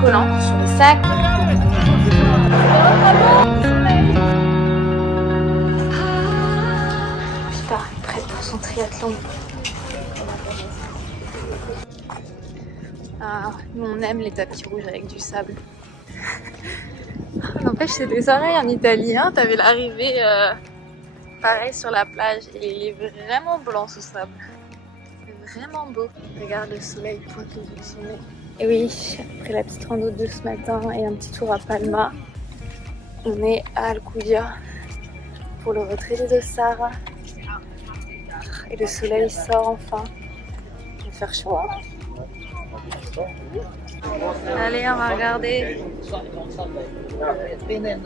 autocollants sur le sac. Putain, elle est prête pour son triathlon. Ah, nous on aime les tapis rouges avec du sable. N'empêche, c'est des oreilles en Italie, hein. T'avais l'arrivée pareil sur la plage et il est vraiment blanc ce sable. C'est vraiment beau. Regarde le soleil pointe au bout de son nez. Et oui, après la petite rando de ce matin et un petit tour à Palma, on est à Alcudia pour le retrait des dossards. Et le soleil sort enfin. Il va faire chaud. Allez, on va regarder.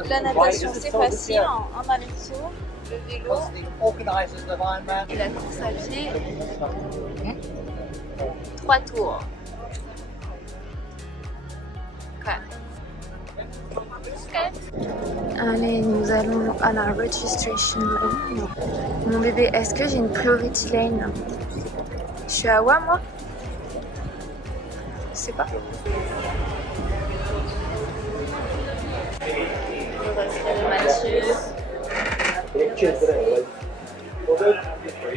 La natation, c'est facile en aller-retour. Le vélo et la course à pied. 3 tours. Allez, nous allons à la registration room. Mon bébé, est-ce que j'ai une priority lane? Je suis à Wa, moi? Je sais pas. Le reflet de Mathieu.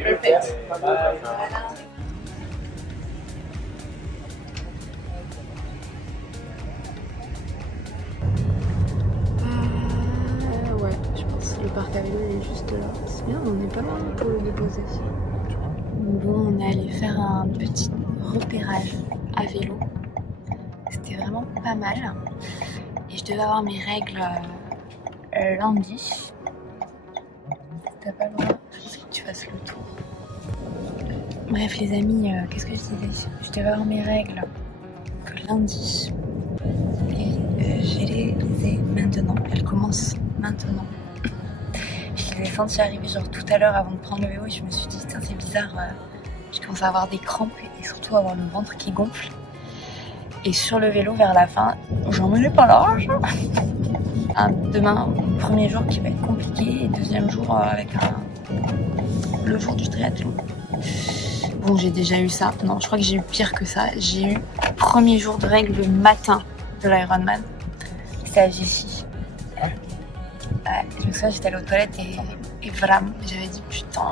Perfect. Voilà. Ouais, je pense que le parc à vélo est juste là. C'est bien, on est pas loin pour le déposer. Bon, on est allé faire un petit repérage à vélo. C'était vraiment pas mal. Et je devais avoir mes règles lundi. Si t'as pas le droit, je pense que tu fasses le tour. Bref les amis, qu'est-ce que je disais? Je devais avoir mes règles que lundi. Et je les ai maintenant. Elles commencent maintenant. Je les ai senties arriver genre tout à l'heure avant de prendre le vélo et je me suis dit tiens c'est bizarre. Je commence à avoir des crampes et surtout avoir le ventre qui gonfle. Et sur le vélo vers la fin, j'en menais pas large. Demain, premier jour qui va être compliqué et deuxième jour avec le jour du triathlon. Bon, j'ai déjà eu ça. Non, je crois que j'ai eu pire que ça. J'ai eu premier jour de règle le matin de l'Ironman. C'était à Vichy. Ouais, je me souviens, j'étais allée aux toilettes et vraiment, j'avais dit putain.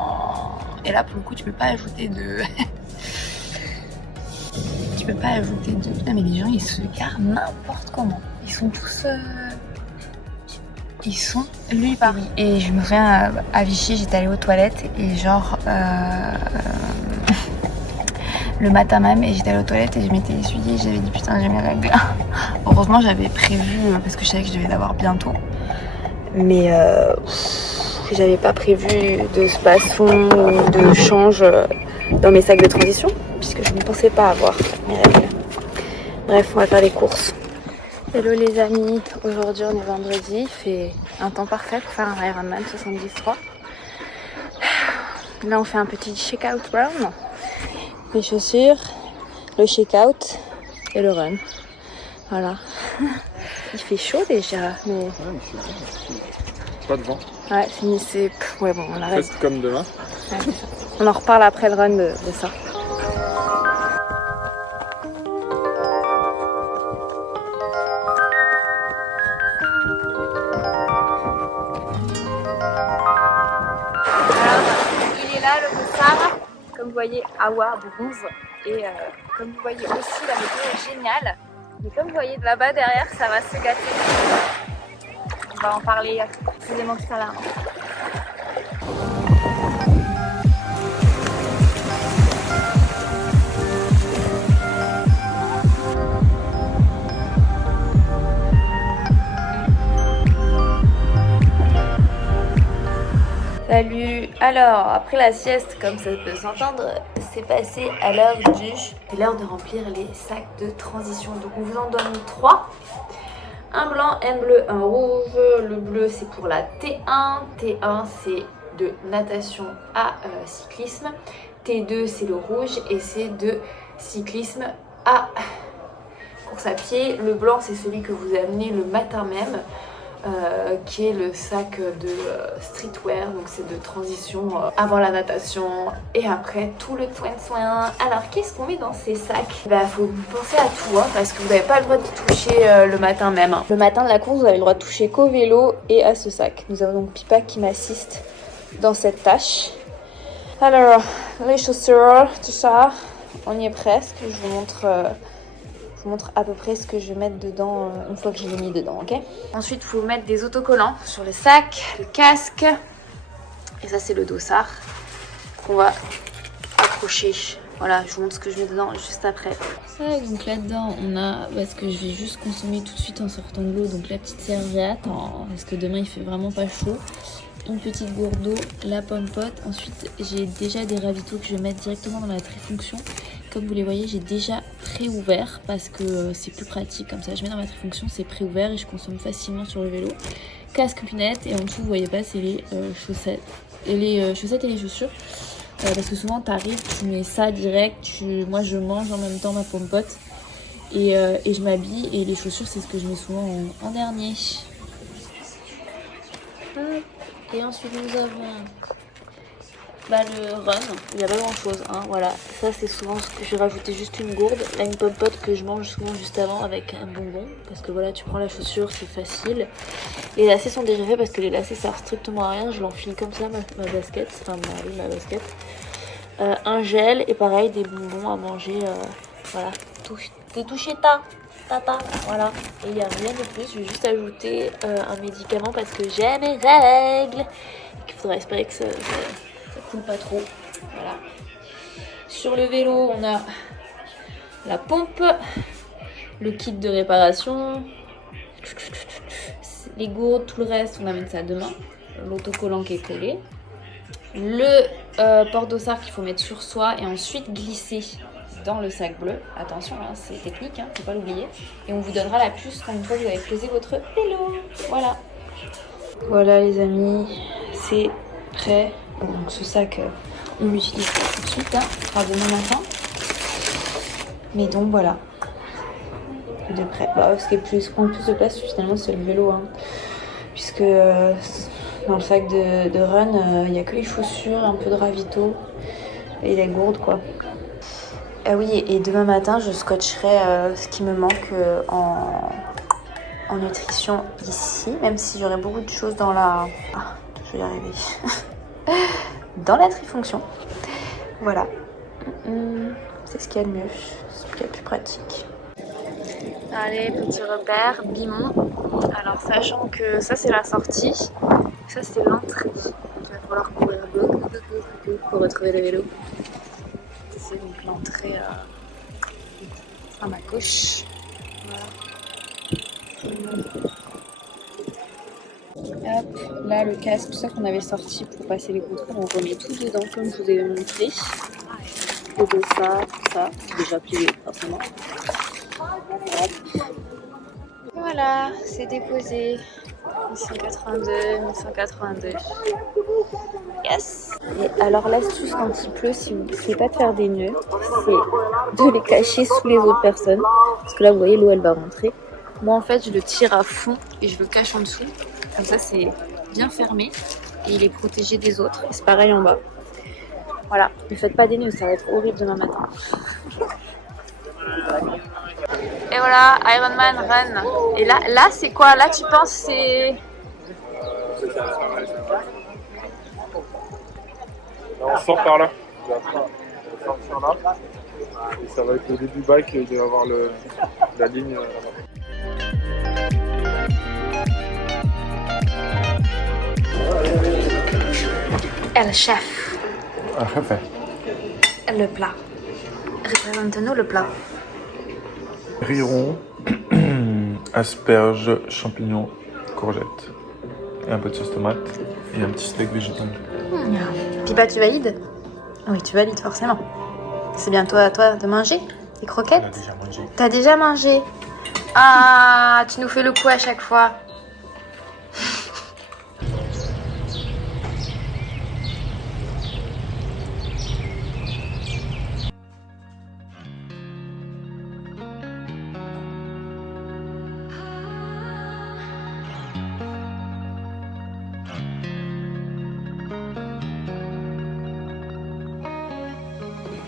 Et là, pour le coup, tu peux pas ajouter de... Tu peux pas ajouter de... Putain, mais les gens, ils se garent n'importe comment. Ils sont tous... Ils sont lui par lui. Et je me souviens, à Vichy, j'étais allée aux toilettes et genre... le matin même, et j'étais allée aux toilettes et je m'étais essuyée et j'avais dit putain, j'ai mes règles. Heureusement, j'avais prévu, parce que je savais que je devais l'avoir bientôt. Mais j'avais pas prévu de spasson ou de change dans mes sacs de transition, puisque je ne pensais pas avoir mes règles. Bref, on va faire les courses. Hello les amis, aujourd'hui on est vendredi, il fait un temps parfait pour faire un Ironman 73. Là on fait un petit check-out run, les chaussures, le check-out et le run. Voilà. Il fait chaud déjà, mais... Ouais, il fait bien. Pas de vent. Ouais, finissez. Ouais, bon, on arrête. Presque comme demain. Ouais, on en reparle après le run de ça. Alors, il est là, le Bossard. Comme vous voyez, Awa bronze. Et comme vous voyez aussi, la météo est géniale. Mais comme vous voyez de là-bas derrière, ça va se gâter. On va en parler précisément tout à l'heure. Salut. Alors, après la sieste, comme ça peut s'entendre, c'est passé à l'heure du... C'est l'heure de remplir les sacs de transition. Donc on vous en donne 3. Un blanc, un bleu, un rouge. Le bleu c'est pour la T1. T1 c'est de natation à cyclisme. T2 c'est le rouge et c'est de cyclisme à course à pied. Le blanc c'est celui que vous amenez le matin même. qui est le sac de streetwear, donc c'est de transition avant la natation et après tout le soin. Alors qu'est-ce qu'on met dans ces sacs? Bah faut penser à tout hein, parce que vous n'avez pas le droit d'y toucher le matin même. Le matin de la course vous avez le droit de toucher qu'au vélo et à ce sac. Nous avons donc Pipa qui m'assiste dans cette tâche. Alors les chaussures, tout ça, on y est presque, je vous montre à peu près ce que je vais mettre dedans une fois que je l'ai mis dedans, ok? Ensuite, il faut mettre des autocollants sur le sac, le casque. Et ça, c'est le dossard qu'on va accrocher. Voilà, je vous montre ce que je mets dedans juste après. Ça, donc là-dedans, on a ce que je vais juste consommer tout de suite en sortant de l'eau. Donc la petite serviette, parce que demain, il fait vraiment pas chaud. Une petite gourde d'eau, la pomme-pote. Ensuite, j'ai déjà des ravitaux que je vais mettre directement dans la trifonction. Comme vous les voyez, j'ai déjà pré-ouvert parce que c'est plus pratique comme ça. Je mets dans ma trifonction, c'est pré-ouvert et je consomme facilement sur le vélo. Casque, lunettes et en dessous, vous voyez pas, c'est les chaussettes. Et les chaussettes et les chaussures. Parce que souvent, t'arrives, tu mets ça direct. Moi, je mange en même temps ma pomme-pote et je m'habille. Et les chaussures, c'est ce que je mets souvent en dernier. Et ensuite, nous avons le run, il n'y a pas grand chose, hein, voilà. Ça c'est souvent ce que je vais rajouter juste une gourde. Là une pomme-pote que je mange souvent juste avant avec un bonbon. Parce que voilà, tu prends la chaussure, c'est facile. Les lacets sont déjà faits parce que les lacets servent strictement à rien. Je l'enfile comme ça ma basket, enfin ma basket. Un gel et pareil des bonbons à manger, voilà. T'es touché tata, voilà. Et il n'y a rien de plus, je vais juste ajouter un médicament parce que j'ai mes règles. Il faudra espérer que ça coule pas trop, voilà. Sur le vélo, on a la pompe, le kit de réparation, les gourdes, tout le reste, on amène ça demain. L'autocollant qui est collé, le porte-dossard qu'il faut mettre sur soi et ensuite glisser dans le sac bleu. Attention, hein, c'est technique, hein, faut pas l'oublier. Et on vous donnera la puce quand une fois que vous avez posé votre vélo. Voilà. Voilà les amis, c'est prêt. Donc ce sac, on l'utilise pas tout de suite, hein. Ce sera demain matin. Mais donc voilà, de près. Ce qui prend le plus de place finalement c'est le vélo, hein. Puisque dans le sac de run, il n'y a que les chaussures, un peu de ravito et les gourdes quoi. Ah oui, et demain matin je scotcherai ce qui me manque en nutrition ici, même si j'aurai beaucoup de choses dans la... Ah, je vais y arriver. Dans la trifonction. Voilà. C'est ce qu'il y a de mieux. C'est ce qu'il y a de plus pratique. Allez, petit repère, Bimon. Alors, sachant que ça, c'est la sortie. Ça, c'est l'entrée. Il va falloir courir pour retrouver le vélo. C'est donc l'entrée à ma gauche. Voilà. Hop, là le casque, tout ça qu'on avait sorti pour passer les contrôles, on remet tout dedans comme je vous avais montré. Le dossard, tout ça, déjà plié forcément. Hop. Voilà, c'est déposé. 1182, 1182. Yes! Et alors l'astuce quand il pleut, si vous ne pouvez pas faire des nœuds, c'est de les cacher sous les autres personnes. Parce que là vous voyez l'eau elle va rentrer. Moi en fait je le tire à fond et je le cache en dessous. Comme ça c'est bien fermé et il est protégé des autres. Et c'est pareil en bas. Voilà, ne faites pas des nœuds, ça va être horrible demain matin. Et voilà, Ironman Run. Et là c'est quoi? Là tu penses c'est... Là, on sort par là. On va sortir là. Et ça va être le début bike et il va y avoir la ligne là-bas. El chef. Un jefe. Le plat. Représente-nous le plat. Riz rond, asperges, champignons, courgettes. Et un peu de sauce tomate. Et un petit steak végétal. Pipa, tu valides? Oui, tu valides forcément. C'est bientôt à toi de manger les croquettes. On a déjà mangé. T'as déjà mangé? Ah, tu nous fais le coup à chaque fois.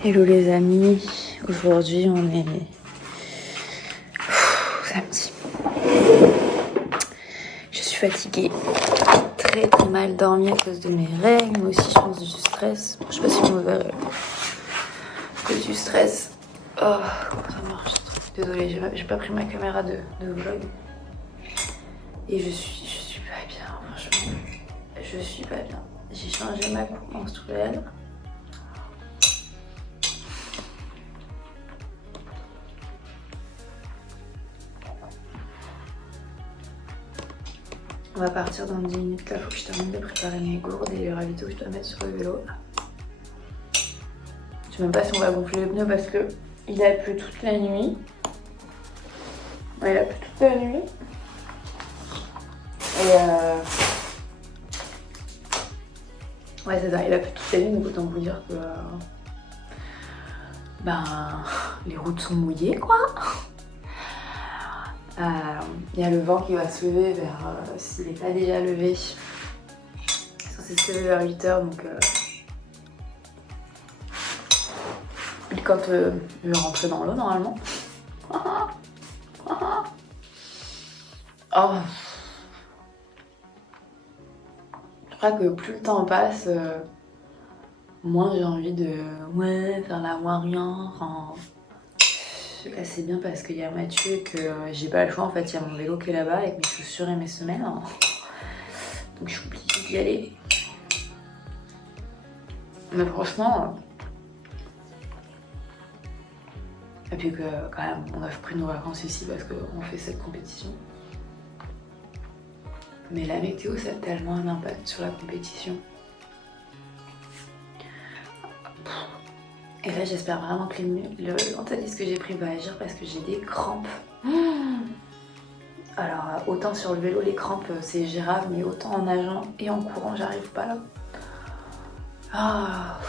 Hello les amis, aujourd'hui on est samedi. Je suis fatiguée, j'ai très très mal dormi à cause de mes règles, mais aussi je pense du stress. Je sais pas si vous me verrez. À cause du stress. Oh, comment ça marche? Désolée, j'ai pas pris ma caméra de vlog. Et je suis pas bien, franchement. Je suis pas bien. J'ai changé ma coupe menstruelle. On va partir dans 10 minutes. Là, faut que je termine de préparer mes gourdes et les ravitaux que je dois mettre sur le vélo. Je sais même pas si on va gonfler les pneus parce que il a plu toute la nuit. Ouais, il a plu toute la nuit. Et ouais, c'est ça, il a plu toute la nuit, donc autant vous dire que les routes sont mouillées, quoi. Il y a le vent qui va se lever vers, s'il n'est pas déjà levé, c'est censé se lever vers 8h, donc quand je vais rentrer dans l'eau normalement. Oh. Je crois que plus le temps passe, moins j'ai envie de faire la rien. Enfin, là c'est bien parce qu'il y a Mathieu et que j'ai pas le choix en fait. Il y a mon vélo qui est là-bas avec mes chaussures et mes semelles. Donc je suis obligée d'y aller. Mais franchement. Et puis que quand même on a pris nos vacances ici parce qu'on fait cette compétition. Mais la météo ça a tellement un impact sur la compétition. Et là j'espère vraiment que l'antalise que j'ai pris va agir parce que j'ai des crampes. Alors autant sur le vélo les crampes c'est gérable, mais autant en nageant et en courant j'arrive pas là. Ah.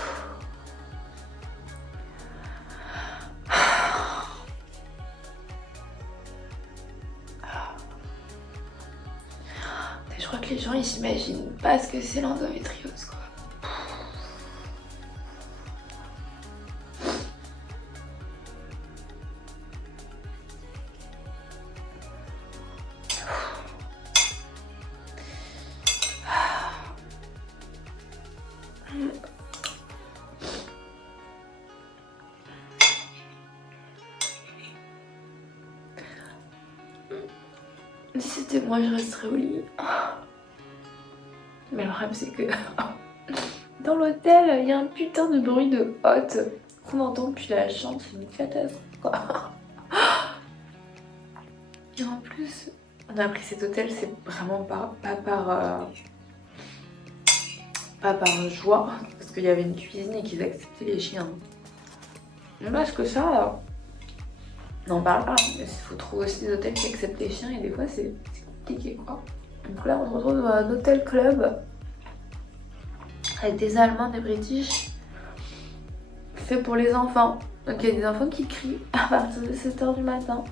Je crois que les gens ils s'imaginent pas ce que c'est l'endométriose quoi. Si c'était moi, je resterais au lit. Mais le problème, c'est que dans l'hôtel, il y a un putain de bruit de hotte qu'on entend depuis la chambre. C'est une catastrophe, quoi. Et en plus, on a pris cet hôtel, c'est vraiment pas par joie, parce qu'il y avait une cuisine et qu'ils acceptaient les chiens. Mais parce que ça, on n'en parle pas. Il faut trouver aussi des hôtels qui acceptent les chiens et des fois c'est compliqué quoi. Donc là on se retrouve dans un hôtel club avec des Allemands, des British, fait pour les enfants. Donc il y a des enfants qui crient à partir de 7h du matin.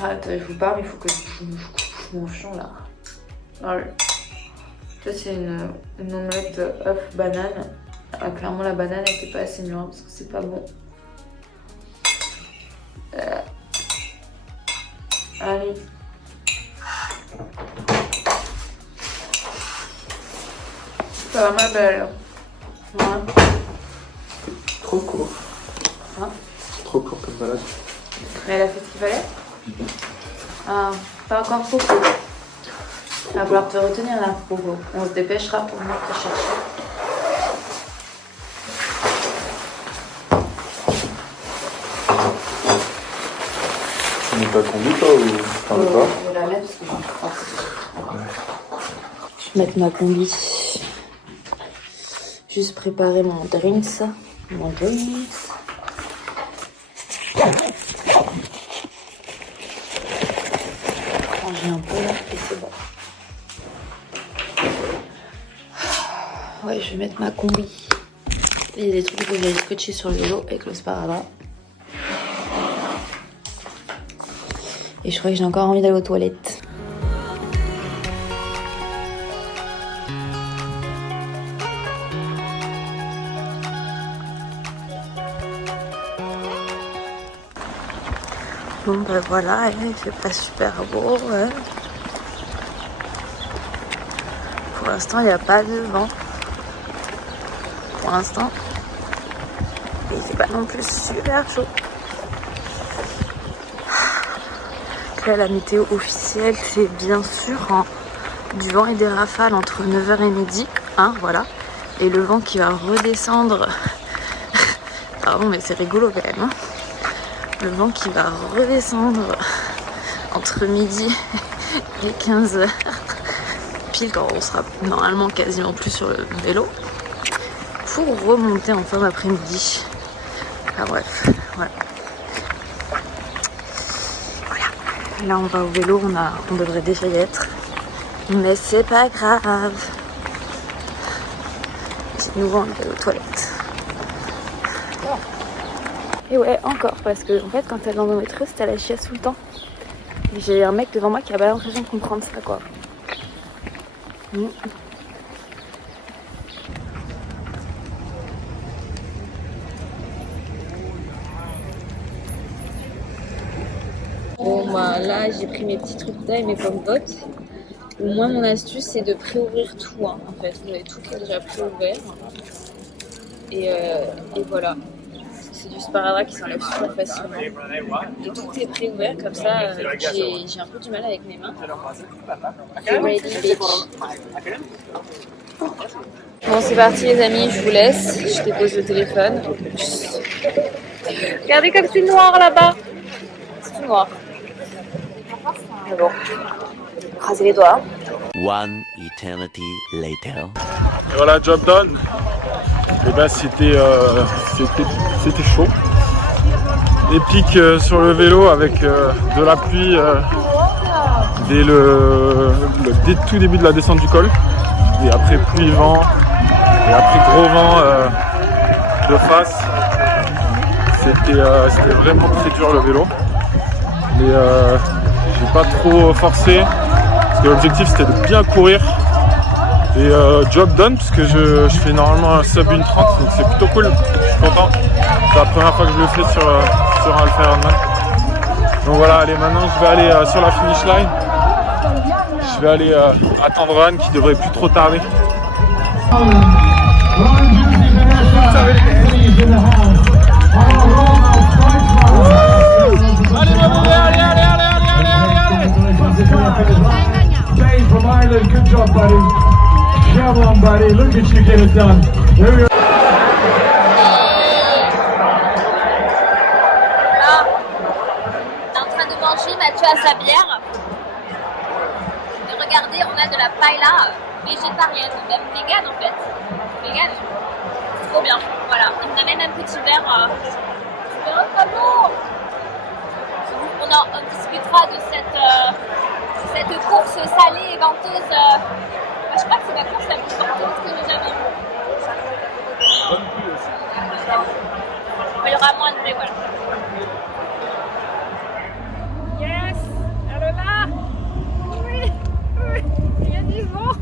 Arrête, je vous parle, il faut que je couche mon fion là. Voilà. Ça c'est une omelette œuf banane. Alors, clairement la banane n'était pas assez mûre parce que c'est pas bon. Allez. Ça va ma belle. Ouais. Trop court. Hein? Trop court comme balade. Mais elle a fait ce qu'il fallait? Ah, pas encore trop court. Il va falloir te retenir là, Pogo. On se dépêchera pour venir te chercher. Tu n'es pas conduit toi ou t'en es pas? Je vais la mettre parce que je crois que je vais mettre ma combi. Juste préparer mon drinks. Ranger un peu là et c'est bon. Ouais, je vais mettre ma combi. Il y a des trucs que j'ai scotché sur le vélo avec le sparadrap. Et je crois que j'ai encore envie d'aller aux toilettes. ben voilà, il fait pas super beau. Ouais. Pour l'instant, il n'y a pas de vent. Pour l'instant, il fait pas non plus super chaud. Là, la météo officielle, c'est bien sûr du vent et des rafales entre 9h et midi. Hein, voilà. Et le vent qui va redescendre. Pardon, mais c'est rigolo quand même. Hein. Le vent qui va redescendre entre midi et 15h. Pile quand on sera normalement quasiment plus sur le vélo. Pour remonter en fin d'après-midi. Enfin bref, voilà. Là on va au vélo, on devrait déjà y être. Mais c'est pas grave. C'est nouveau on est aux toilettes. Et ouais, encore, parce que en fait quand t'es dans un métro, t'as la chiasse tout le temps. J'ai un mec devant moi qui a pas l'impression de comprendre ça quoi. Bon bah là j'ai pris mes petits trucs là et mes pommes potes. Moi mon astuce c'est de préouvrir tout hein, en fait. Vous avez tout qui est déjà préouvert. Et voilà. C'est du sparadrap qui s'enlève super facilement. Et tout est préouvert comme ça j'ai un peu du mal avec mes mains. Ready bitch. Bon c'est parti les amis, je vous laisse. Je dépose le téléphone. Regardez comme c'est noir là-bas. C'est tout noir. Mais bon, crasez les doigts. One eternity later. Et voilà, job done. Et ben c'était chaud. Les pics sur le vélo avec de la pluie dès dès tout début de la descente du col. Et après pluie, vent. Et après gros vent de face. C'était vraiment très dur le vélo. Mais j'ai pas trop forcé parce que l'objectif c'était de bien courir et job done parce que je fais normalement un sub 1:30 donc c'est plutôt cool, je suis content, c'est la première fois que je le fais sur un Alpha Ironman. Donc voilà, allez maintenant je vais aller sur la finish line, je vais aller attendre Anne qui devrait plus trop tarder. Allez ma bébé, allez. Dave from Ireland, good job, buddy. Come on, buddy. Look at you get it done. There we go. Là, on est en train de manger, Mathieu a sa bière. Et regardez, on a de la paella végétarienne, même vegan en fait. Vegan, c'est trop bien. Voilà, on a même un petit verre. On discutera de cette course salée et venteuse. Je crois que c'est la course la plus venteuse que j'ai jamais vue. Il y aura moins de pluie, voilà. Yes, elle est là. Oui, il y a du vent.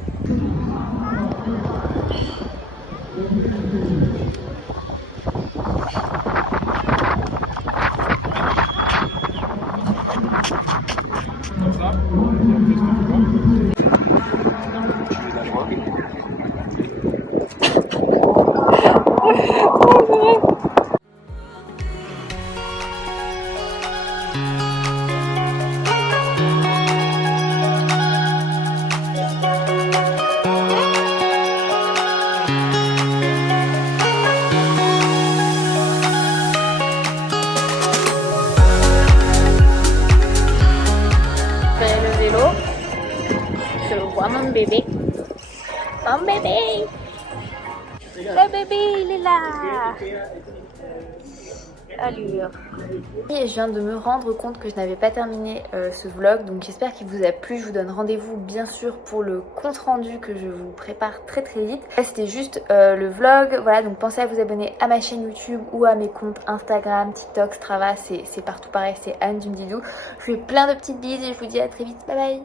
Mon bébé. Mon bébé. Le bébé, il est là. Allure. Et je viens de me rendre compte que je n'avais pas terminé ce vlog, donc j'espère qu'il vous a plu. Je vous donne rendez-vous bien sûr pour le compte rendu que je vous prépare très vite. C'était juste le vlog, voilà, donc pensez à vous abonner à ma chaîne YouTube ou à mes comptes Instagram, TikTok, Strava, c'est partout pareil, c'est Anne du Didou. Je vous fais plein de petites bises et je vous dis à très vite, bye bye.